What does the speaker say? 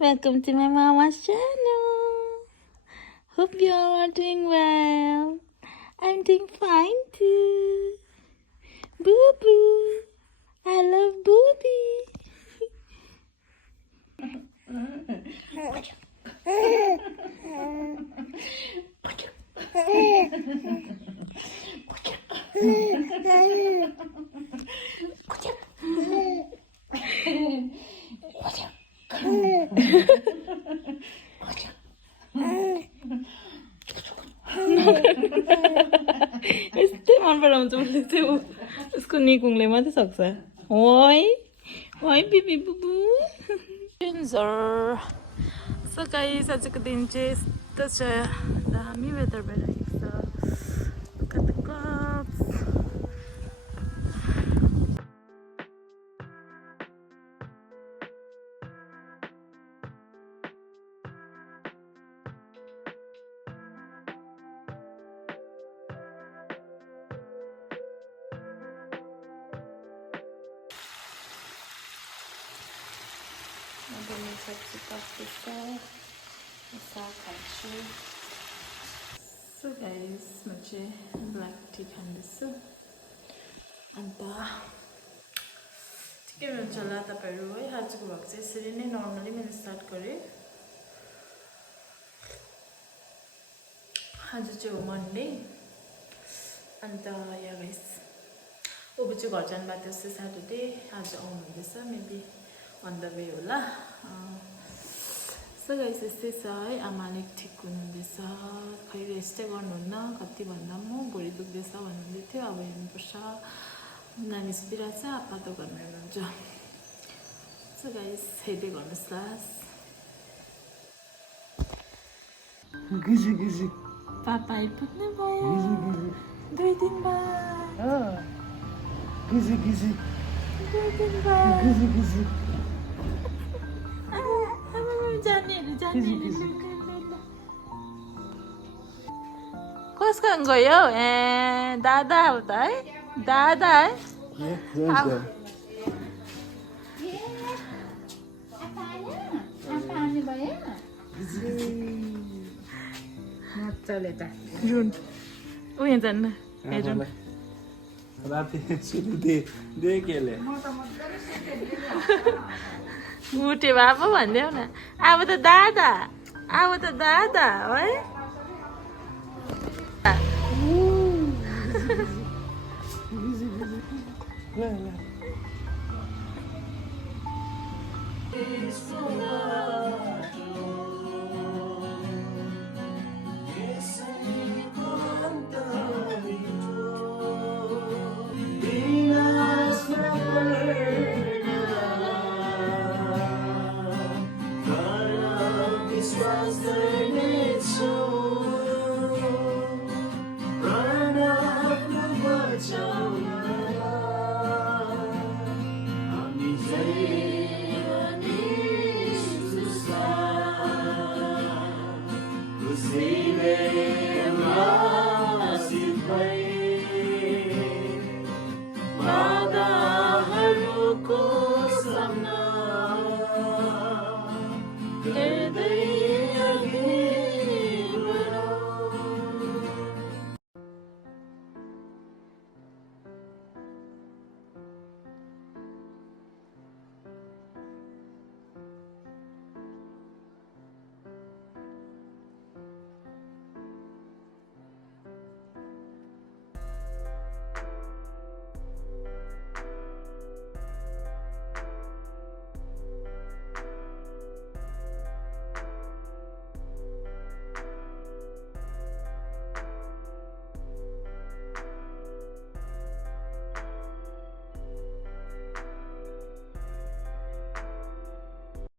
Welcome to my mama's channel. Hope you all are doing well. I'm doing fine too. Boo boo. I love Booby. यस्तै मन पराउँछ उसले चाहिँ उसको निकुङले मात्रै सक्छ ओइ ओइ बिबी बुबु सो गाइस आजको दिन चाहिँ यस्तो छ दामी वेदर भइरहेको छ Look at the clouds. Madami sabji paksa, masak खान्छु. So guys, म चाहिँ ब्ल्याक टी खाँदैछु. अन्त ठिकै हुनुहुन्छ होला तपाईहरु है. आजको भ्लग चाहिँ यसरी नै नर्मली मैले स्टार्ट गरेँ. आज चाहिँ हो मन्डे. अन्त या गाइस अब चाहिँ घर जानु भएको थियो स्याटरडे. आज आउनु हुँदैछ मेबी अन द वे होला. सो गाइस यस्तै छ है. आमा अलिक ठिक हुनुहुँदैछ. खै रेस्टै गर्नुहुन्न. कति भन्दा म भुँडी दुख्दैछ भन्नुहुँदै थियो. अब हेर्नुपर्छ. नानी सुतिरहेको छ. आप्पा त घरमा हुनुहुन्छ. सो गाइस हेर्दै गर्नुहोस् क्लास. गिजी गिजी पापा आइपुग्नु भयो. 2 दिन बाद. गिजी गिजी 2 दिन बाद. गिजी गिजी कसको गयो ए दादा हो त है दादा है मजाले त जुन उयो जान्न हेर्नु राति सुरु दे केले उठे भए पो भनिदेऊ न अब त दादा है ल ल